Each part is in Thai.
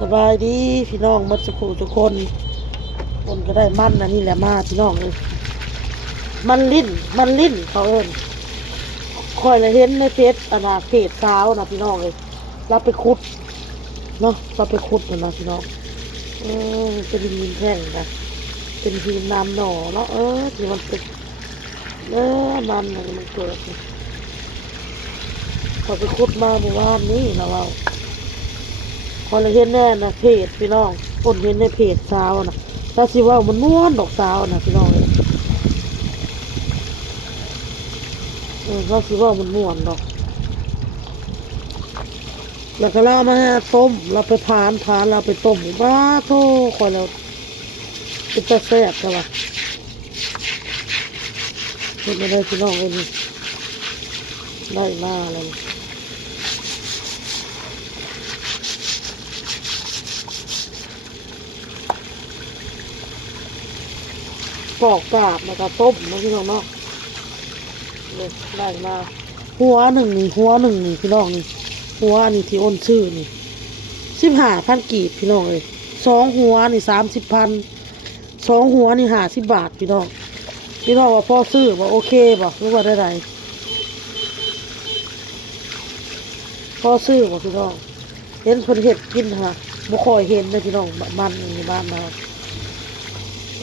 สบายดีพี่น้องมัดสุขุทุกคนคนก็ได้มันนะนี่แหละมาพี่น้องเลยมันลิ้นมันลิ้นเขาเอินคอยเลยเห็นในเพจอนาเพจสาวนะพี่น้องเลยเราไปขุดเนาะเราไปขุดนะนะพี่น้องเออเป็นหินแท่งนะเป็นหินน้ำหน่อเนาะเออที่มันเป็นเออมันน่ะมันเกิดพอไปขุดมาเมื่อวานนี้นะเรา พอเราเห็นแน่นะเพจพี่น้องคนเห็นในเพจสาวนะถ้าสิว่ามันม้วนดอกสาวนะพี่น้องเอ้ยเอเราสิว่ามันม้วนดอก แล้วก็เราเอามาต้มเราไปพานพานเราไปต้มบ้าโทคอยเราเป็นตะแซ่บกันวะเป็นไม่ได้พี่น้องเลยนี่ได้มาเลย ปอกกาบแล้วก็ต้มนะพี่น้องเนาะเลยได้มาหัวหนึ่งนี่หัวหนึ่งนี่พี่น้องนี่หัวนี่ที่อ้นชื่อนี่สิบห้าพันกีบพี่น้องเลยสองหัวนี่สามสิบพันสองหัวนี่ห้าสิบบาทพี่น้องพี่น้องว่าพ่อซื้อว่าโอเคบ่หรือว่าได้ไรพ่อซื้อบ่พี่น้องเห็นคนเห็ดกินค่ะบ่คอยเห็นเลยพี่น้องมันในบ้านเรา มั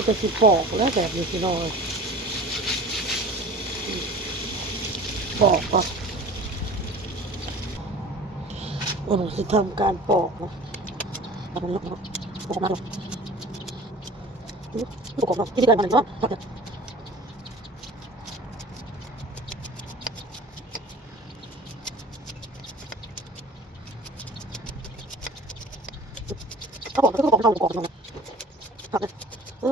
นจะสิปอกแล้วแบบนี้พี่น้อยปอกปะวันนี้จะทำการปอกนะปอกนะปอกนะปอกนะที่ได้มาหนึ่งรอบเขาบอกเขาบอกเขาบอกเขาบอก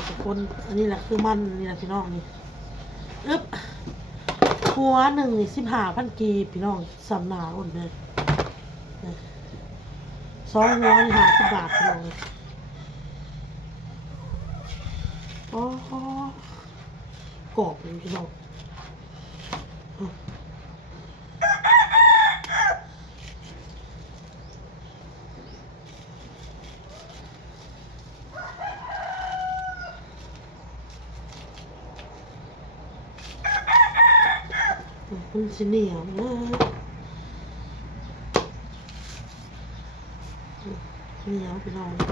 คนนี้เราก็ตื่นมาตื่นมาปล่อยทิ้งในรถนะเขาก็ทำอะไรก็จะทำที่มาทำนี้วัดน้ำดูสิตัวไหละคือนมันอันนี้แหละคือมันนี่แหละพี่น้องนี่อึ๊บหัวหนึ่งนี่สิบห้าพันกีพี่น้องสำนาอ่อนเลยสองหัวนี่ห้าสิบบาทพี่น้องโอ้กรอบเลยพี่น้องอืม มันสิเหนียวนะเหนียวพี่น้องบ่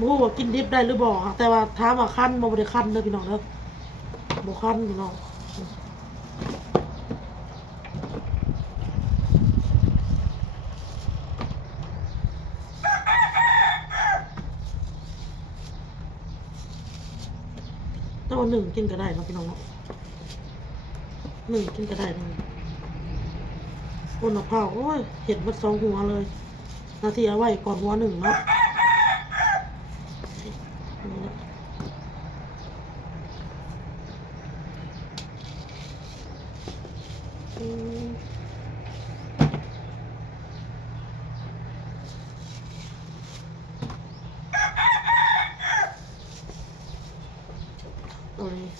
รู้ว่ากินดิบได้หรือบ่ค่ะแต่ว่าถามว่าคั้นบ่ได้คั้นเด้อพี่น้องเด้อบ่คั้นพี่น้อง แต่ว่า หนึ่งกินก็ได้เนาะพี่น้องเนาะหนึ่งกินก็ได้เลยคนมะพร้าโอ้ยเห็ดมัดสองหัวเลย นาทีเอาไว้ก่อนหัวหนึ่งเนาะนี่นะอืมเอาเลย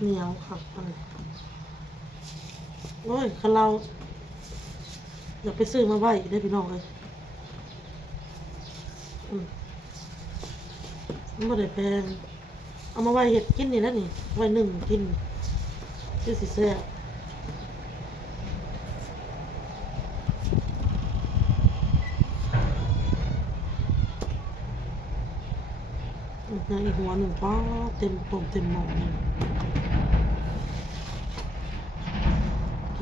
เหนียวค่ะอันนี้โอ้ยคันเราอยากไปซื้อมาไว้ได้พี่น้องเลยอืมไม่ได้แพงเอามาไว้เห็ดกินนี่แล้วนี่ไว้หนึ่งกินชื่อสิแซ่อีกหัวหนึ่งป้าเต็มตมเต็มหม้อเลย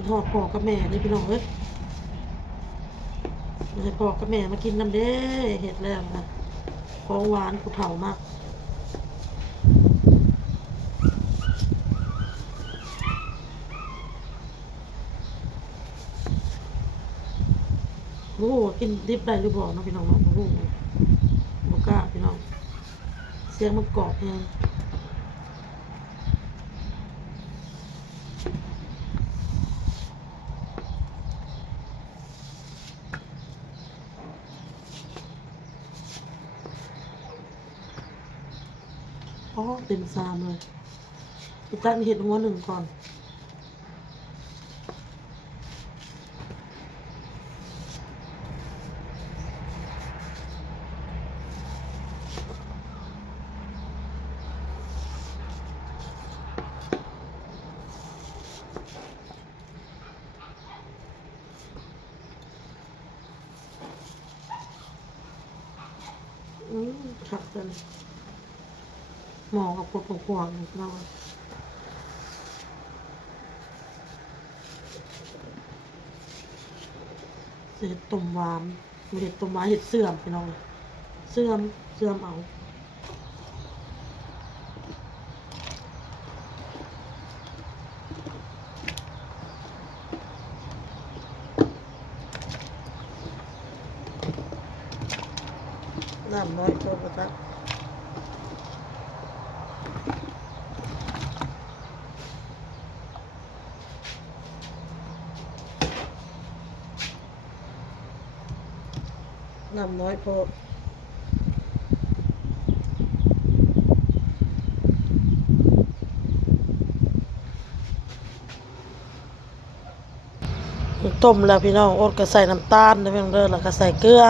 หอดพ่อกับแม่นี่พี่น้องเอ้ยมาให้พ่อกับแม่มากินน้ำเด้เห็ดแล้วนะของหวานผู้เฒ่ามากโอ้โหกินดิบได้หรือเปล่าเนาะพี่น้องเนาะโอ้โหบอกล้าพี่น้อง เสียงมันกรอบแฮง เต็มซามเลยพี่ตั้งเห็ดหัวหนึ่งก่อน อืมขับกัน มอกับพวกของขวางเราเห็ดต้มวานเห็ดต้มวานเห็ดเสื่อมพี่น้องเสื่อมเสื่อมเอาน้ำน้อยตัวประทับ น้ำน้อยพอต้มแล้วพี่น้องอดก็ใส่น้ำตาลนะพี่น้องเด้อแล้วก็ใส่เกลือ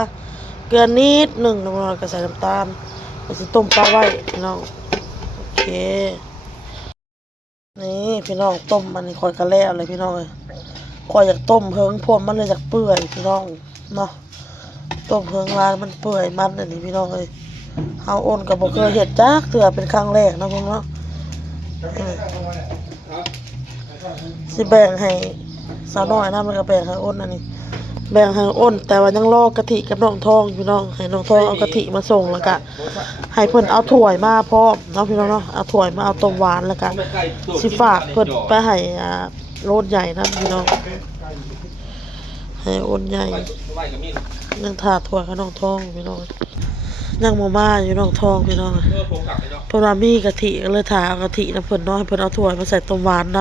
เกลือนิดหนึ่งน้ำมันก็ใส่น้ำตาลแล้วสิต้มปลาไว้พี่น้องโอเคนี่พี่น้องต้มมันนี่คอยกระแล้วเลยพี่น้องเอ้ยคอยอยากต้มเพิงพวกมันเลยอยากเปื่อยพี่น้องเนาะ ต้มเพิงลานมันเปื่อยมันอันนี้พี่น้องเอ้ยเฮาโอนกับบ่เคยเฮ็ดจักเทื่อเป็นครั้งแรกนะพี่น้องเนาะเออสิแบ่งให้สาวน้อยนำแล้วก็แบ่งให้โอนอันนี้ แบ่งให้อ้น แต่ว่ายังรอกะทิกับน้องทองพี่น้องให้น้องทองเอากะทิมาส่งแล้วก็ให้เพิ่นเอาถ้วยมาพร้อมเนาะพี่น้องเนาะเอาถ้วยมาเอาต้มหวานแล้วก็สิฝากเพิ่นไปให้อ่าโลดใหญ่นะพี่น้อง ให้อ้นใหญ่ ยังถาดถ้วยกับน้องทองพี่น้องยังบ่มาอยู่น้องทองพี่น้องเพิ่นว่ามีกะทิก็เลยถาเอากะทินะเพิ่นเนาะให้เพิ่นเอาถ้วยมาใส่ต้มหวานน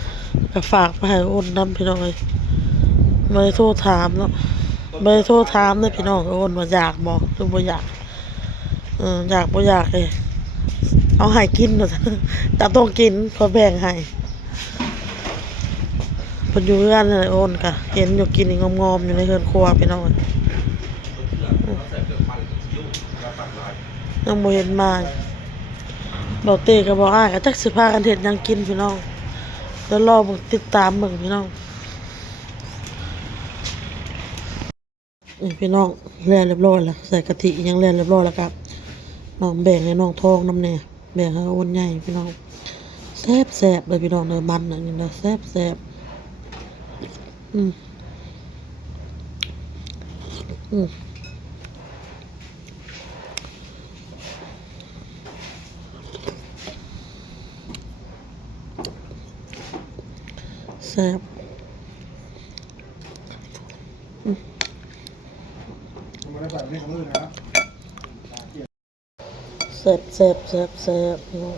ำก็ฝากมาให้อ้นนำพี่น้องเอ้ยไม่ได้โทรถามเนาะไม่ได้โทรถามเลยพี่น้องโอนว่าอยากบอกหรือบ่อยากเอออยากบ่อยากเลยเอาให้กินเนาะแต่ต้องกินเพอแบ่งให้เพิ่ นอยู่เรือนนั่นแหลโอนกะเห็นอยู่กินงอมๆอยู่ในเรือนครัวพี่น้องยังบ่เห็นมาบอกเต้ก็บอกอ้ายก็จักสิพากันเฮ็ดยังกินพี่น้องแล้วรอเบิ่งติดตามเบิ่งพี่น้องพี่น้องแล่เรียบร้อยแล้วใส่กะทิยังแล่เรียบร้อยแล้วครับน้องแบ่งให้น้องทองน้ำแน่แบ่งให้อ้วนใหญ่พี่น้องแซบแซบเลยพี่น้องเนื้อมันอันนี้นะแซบแซบ อืมอืมแซ่บมันได้แบบนี้ของมือนะแซ่บแซ่บแซ่บแซ่บพี่น้อง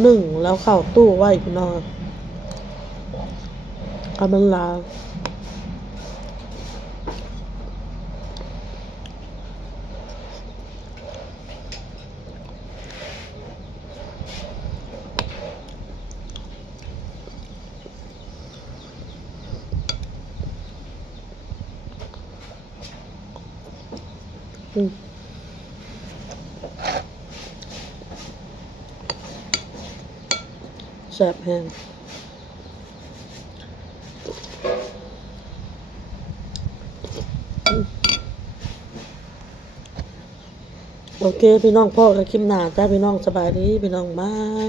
หนึ่งแล้วเข้าตู้ไว้พี่น้องเอามันลาอืม แซ่บแห้งโอเค พี่น้องพ่อกับคิมหนาจ้าพี่น้องสบายดี พี่น้องบาย